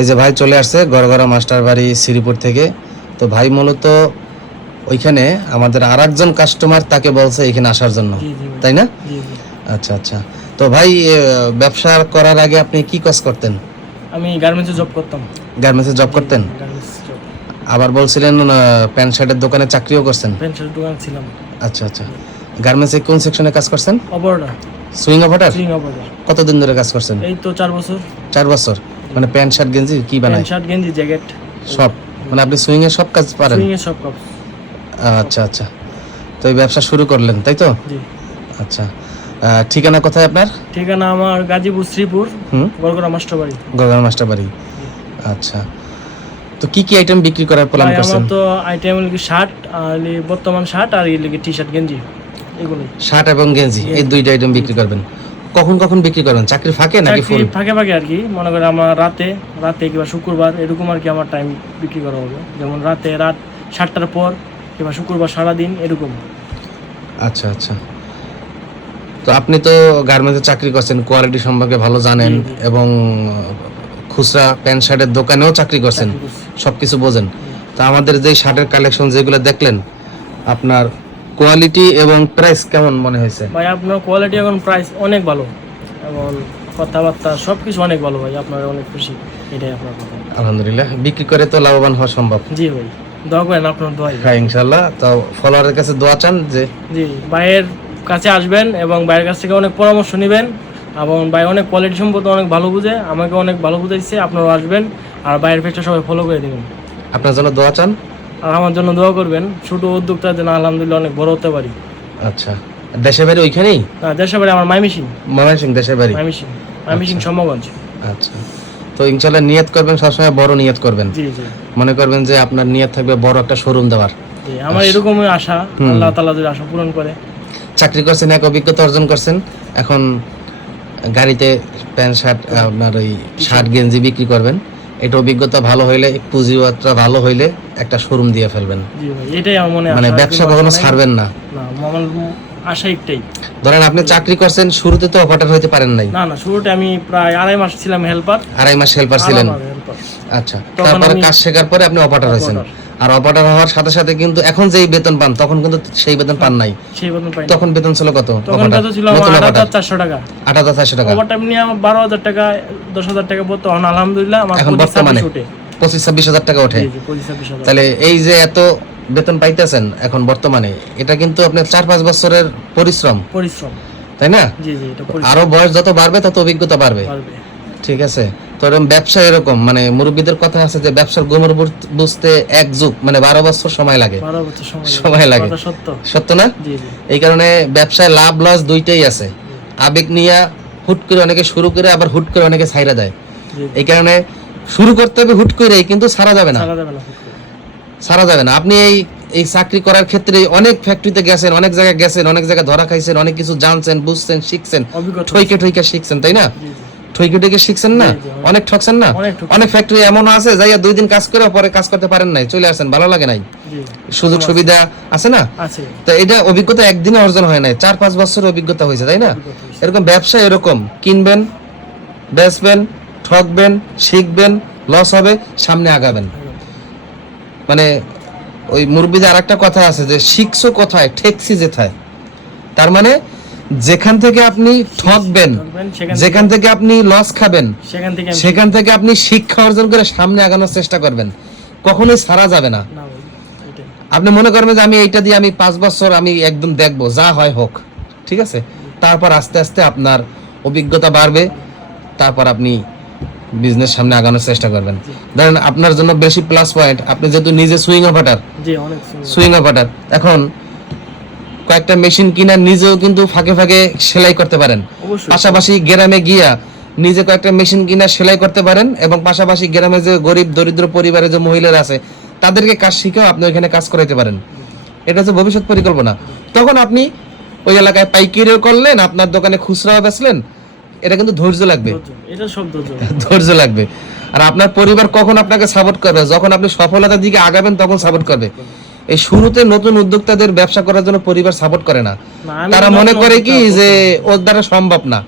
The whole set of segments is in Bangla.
এই যে ভাই চলে আসছে গড়গড়া মাস্টার বাড়ি শ্রীপুর থেকে। তো ভাই মূলত ওইখানে আমাদের আরেকজন কাস্টমার তাকে বলছে এখানে আসার জন্য, তাই না? আচ্ছা আচ্ছা। তো ভাই ব্যবসা করার আগে আপনি কি কাজ করতেন? আমি গার্মেন্টসে জব করতাম। গার্মেন্টসে জব করতেন? আবার বলছিলেন প্যান্ট শার্টের দোকানে চাকরিও করছেন? প্যান্ট শার্টের দোকান ছিলাম। আচ্ছা আচ্ছা। গার্মেন্টসে কোন সেকশনে কাজ করছেন? Operator. Swing operator? Swing operator. কতদিন ধরে কাজ করছেন? এই তো 4 বছর। 4 বছর। মানে প্যান্ট শার্ট গেঞ্জি কি বানায়? প্যান্ট শার্ট গেঞ্জি জ্যাকেট সব। মানে আপনি সুইং এর সব কাজ পারেন? সুইং এর সব কাজ। আচ্ছা আচ্ছা। তো এই ব্যবসা শুরু করলেন তাই তো? জি। আচ্ছা। ঠিকানা কোথায় আপনার? ঠিকানা আমার গাজীপুর শ্রীপুর, গড়গড়া মাস্টার বাড়ি। গড়গড়া মাস্টার বাড়ি। আচ্ছা। তো কি কি আইটেম বিক্রি করার প্ল্যান করছেন? আমার তো আইটেম লাগি শার্ট আর বর্তমান শার্ট আর লাগি টি-শার্ট গেঞ্জি এগুলো। শার্ট এবং গেঞ্জি এই দুইটা আইটেম বিক্রি করবেন। কখন কখন বিক্রি করবেন? চাকরি ফাঁকে নাকি ফুল? ফাঁকে ফাঁকে আর কি, মনে করে আমার রাতে কিংবা শুক্রবার এরকম আর কি আমার টাইম বিক্রি করা হবে। যেমন রাত 7টার পর কিংবা শুক্রবার সারাদিন এরকম। আচ্ছা আচ্ছা। তো আপনি তো গার্মেন্টসে চাকরি করছেন, কোয়ালিটি সম্পর্কে ভালো জানেন এবং খুচরা প্যান্ট শার্টের দোকানেও চাকরি করছেন, সবকিছু বোঝেন। তো আমাদের যে শার্টের কালেকশন যেগুলো দেখলেন, আপনার কোয়ালিটি এবং প্রাইস কেমন মনে হয়েছে? ভাই আপনার কোয়ালিটি এবং প্রাইস অনেক ভালো এবং কথাবার্তা সবকিছু অনেক ভালো ভাই, আপনারা অনেক খুশি, এটাই আপনার কথা। আলহামদুলিল্লাহ। বিক্রি করে তো লাভবান হওয়া সম্ভব। জি ভাই, দোয়া করেন, আপনার দোয়া। হ্যাঁ ইনশাআল্লাহ। তো ফলোয়ারের কাছে দোয়া চান যে জি ভাইয়ের কাছে আসবেন এবং ভাইয়ের কাছ থেকে অনেক পরামর্শ নেবেন এবং ভাই অনেক কোয়ালিটি সম্পর্কে অনেক ভালো বুঝে, আমাকে অনেক ভালো বুঝাইছে। আপনারাও আসবেন আর ভাইয়ের পেজটা সবাই ফলো করে দেবেন। আপনার জন্য দোয়া চান আর আমার জন্য দোয়া করবেন, ছোট উদ্যোগটা যেন আলহামদুলিল্লাহ অনেক বড় হতে পারি। আচ্ছা। দেশের বাড়ি ওইখানেই? না, দেশের বাড়ি আমার ময়মনসিংহ। দেশের বাড়ি ময়মনসিংহ সমগঞ্জ। আচ্ছা। তো ইনশাআল্লাহ নিয়ত করবেন, সবসময় বড় নিয়ত করবেন। জি জি। মনে করবেন যে আপনার নিয়ত থাকবে বড় একটা শোরুম দেওয়ার। জি, আমার এরকমই আশা, আল্লাহ তাআলা যদি আশা পূরণ করে। চাকরি করছেন, এক অভিজ্ঞতা অর্জন করছেন, এখন গাড়িতে প্যান্ট শার্ট আপনার ওই শার্ট গেঞ্জি বিক্রি করবেন। এটা অভিজ্ঞতা ভালো হইলে, পুঁজিটা ভালো হইলে একটা শোরুম দিয়ে ফেলবেন। জি ভাই, এটাই আমার মনে মানে ব্যবসা কখনো ছাড়বেন না। না, আমার আশা একটাই। ধরেন আপনি চাকরি করছেন, শুরুতে তো অপারেটর হইতে পারেন নাই? না, শুরুতে আমি প্রায় 2.5 মাস ছিলাম হেল্পার। 2.5 মাস হেল্পার ছিলেন? আচ্ছা। তারপরে কাজ শেখার পরে আপনি অপারেটর হয়েছেন। আর অপারেটর হওয়ার সাথে সাথে কিন্তু এখন যেই বেতন পান তখন কিন্তু সেই বেতন পান নাই। সেই বেতন পাই। তখন বেতন ছিল কত? তখন বেতন ছিল 8,400 টাকা। 8,400 টাকা। ওভারটাইম নিয়ে 12,000 টাকা, 10,000 টাকা পড়তো। আলহামদুলিল্লাহ আমার এখন বর্তমানে 25-26,000 টাকা ওঠে। জি জি, 25-26,000। তাহলে এই যে এত বেতন পাইতেছেন এখন বর্তমানে, এটা কিন্তু আপনার 4-5 বছরের পরিশ্রম, তাই না? জি জি, এটা পরিশ্রম। আরো বয়স যত বাড়বে তত অভিজ্ঞতা বাড়বে। ঠিক আছে। তো এরকম ব্যবসা এরকম, মানে মুরব্বীদের কথা আছে যে ব্যবসার গোমর বুঝতে 1 যুগ, মানে 12 বছর সময় লাগে। 12 বছর সময় লাগে। সত্য না? জি জি। এই কারণে ব্যবসায় লাভ লস দুইটাই আছে। আবেগ নিয়ে হুট করে অনেকে শুরু করে, আবার হুট করে অনেকে ছাইরা দেয়। এই কারণে শুরু করতে হবে হুট করে, কিন্তু ছাড়া যাবে না। ছাড়া যাবে না। আপনি এই চাকরি করার ক্ষেত্রে অনেক ফ্যাক্টরিতে গেছেন, অনেক জায়গায় গেছেন, অনেক জায়গায় ধরা খাইছেন, অনেক কিছু জানছেন, বুঝছেন, শিখছেন, ঠইকে শিখছেন, তাই না? ঠইকে শিখছেন না? অনেক ঠকছেন না? অনেক ফ্যাক্টরি এমন আছে যাইয়া 2 দিন কাজ করে পরে কাজ করতে পারেন নাই, চলে আসেন, ভালো লাগে নাই, সুযোগ সুবিধা আছে না? তো এটা অভিজ্ঞতা একদিনে অর্জন হয় নাই, 4-5 বছরের অভিজ্ঞতা হয়েছে, তাই না? এরকম ব্যবসা এরকম, কিনবেন, বেচবেন, ঠকবেন, শিখবেন, লস হবে, সামনে আগাবেন। মানে ওই মুরব্বিদের আরেকটা কথা আছে যে শিখছো কোথায়, ঠেকছি যেথায়। তার মানে যেখান থেকে আপনি ঠকবেন, যেখান থেকে আপনি লস খাবেন, সেখান থেকে আপনি শিক্ষা অর্জন করে সামনে আগানোর চেষ্টা করবেন, কখনোই ছাড়া যাবে না। আপনি মনে করবেন যে আমি এইটা দিয়ে আমি 5 বছর আমি একদম দেখবো, যা হয় হোক, ঠিক আছে। তারপর আস্তে আস্তে আপনার অভিজ্ঞতা বাড়বে, তারপর আপনি বিজনেস সামনে আগানোর চেষ্টা করবেন। ধরেন আপনার জন্য বেশি প্লাস পয়েন্ট, আপনি যেহেতু নিজে সুইং অপারেটর, এখন কয়েকটা মেশিন কিনা নিজেও কিন্তু ফাঁকে ফাঁকে সেলাই করতে পারেন। পাশাপাশি গ্রামে গিয়া নিজে কয়েকটা মেশিন কিনা সেলাই করতে পারেন এবং পাশাপাশি গ্রামে যে গরিব দরিদ্র পরিবারের যে মহিলারা আছে তাদেরকে কাজ শিখেও আপনি ওইখানে কাজ করাইতে পারেন। এটা হচ্ছে ভবিষ্যৎ পরিকল্পনা। তখন আপনি ওই এলাকায় পাইকারিও করলেন, আপনার দোকানে খুচরাও বেচলেন। এটা কিন্তু ধৈর্য লাগবে, ধৈর্য লাগবে। আর আপনার পরিবার কখন আপনাকে সাপোর্ট করবে? যখন আপনি সফলতার দিকে আগাবেন তখন সাপোর্ট করবে। এই শুরুতে নতুন উদ্যোক্তাদের ব্যবসা করার জন্য পরিবার সাপোর্ট করে না, তারা মনে করে কি যে ওর দ্বারা সম্ভব না।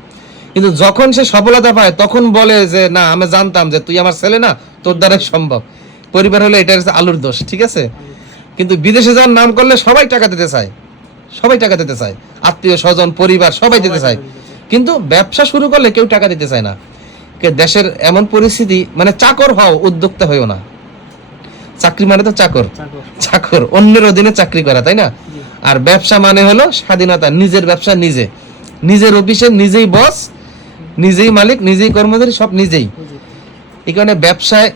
কিন্তু যখন সে সফলতা পায় তখন বলে যে না আমি জানতাম যে তুই আমার ছেলে না, তোর দ্বারা সম্ভব। পরিবার হলে এটা হচ্ছে আলুর দোষ, ঠিক আছে? কিন্তু বিদেশে যাওয়ার নাম করলে সবাই টাকা দিতে চায়, সবাই টাকা দিতে চায়, আত্মীয় স্বজন পরিবার সবাই দিতে চায়, কিন্তু ব্যবসা শুরু করলে কেউ টাকা দিতে চায় না। দেশের এমন পরিস্থিতি, মানে চাকর হও, উদ্যোক্তা হইও না। চাকরি মানে তো চাকর, চাকর অন্যের অধীনে চাকরি করা, তাই না? আর ব্যবসা মানে হলো স্বাধীনতা, নিজের ব্যবসা নিজে, নিজের অফিসে নিজেই বস, নিজেই মালিক, নিজেই কর্মচারী, সব নিজেই। এই কারণে ব্যবসায়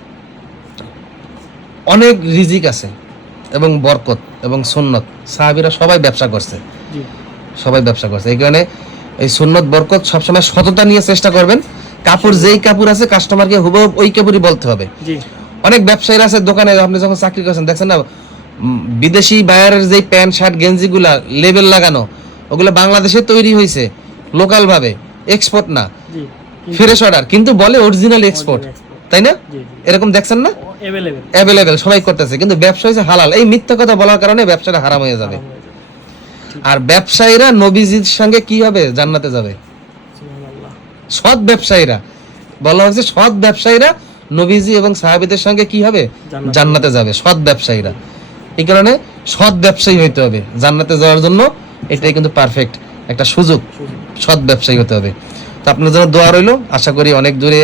অনেক রিজিক আছে এবং বরকত এবং সুন্নত। সাহাবীরা সবাই ব্যবসা করছে, সবাই ব্যবসা করছে। এই কারণে এই সুন্নত বরকত সবসময় সততা নিয়ে চেষ্টা করবেন। কাপড় যেই কাপড় আছে কাস্টমারকে হুবহু ওই কাপড়ই বলতে হবে। অনেক ব্যবসায়ীরা আছে দোকানে, আপনি যখন চাকরি করছেন দেখছেন না, বিদেশি বায়ারের যে প্যান্ট শার্ট গেঞ্জিগুলা লেবেল লাগানো, ওগুলো বাংলাদেশে তৈরি হয়েছে লোকাল ভাবে, এক্সপোর্ট না, ফ্রেশ অর্ডার, কিন্তু বলে অরিজিনাল এক্সপোর্ট, তাই না? এরকম দেখছেন না, অ্যাভেলেবেল সবাই করতেছে, কিন্তু ব্যবসা হচ্ছে হালাল। এই মিথ্যা কথা বলার কারণে ব্যবসাটা হারাম হয়ে যাবে। আর ব্যবসায়ীরা নবীজির সঙ্গে কি হবে? জান্নাতে যাবে। সৎ ব্যবসায়ীরা, বলা হচ্ছে সৎ ব্যবসায়ীরা নবীজি এবং সাহাবীদের সঙ্গে কি হবে? জান্নাতে যাবে, সৎ ব্যবসায়ীরা। এই কারণে সৎ ব্যবসায়ী হইতে হবে জান্নাতে যাওয়ার জন্য। এটাই কিন্তু পারফেক্ট একটা সুযোগ, সৎ ব্যবসায়ী হতে হবে। তো আপনার জন্য দোয়া রইলো, আশা করি অনেক দূরে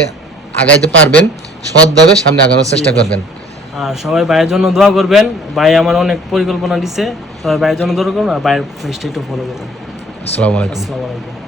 আগাইতে পারবেন, সৎভাবে সামনে আগানোর চেষ্টা করবেন। আর সবাই ভাইয়ের জন্য দোয়া করবেন। ভাই আমার অনেক পরিকল্পনা দিছে, সবাই ভাইয়ের জন্য দোয়া করবেন আর ভাইয়ের পেজটা একটু ফলো করবেন। আসসালামু আলাইকুম। আসসালামু আলাইকুম।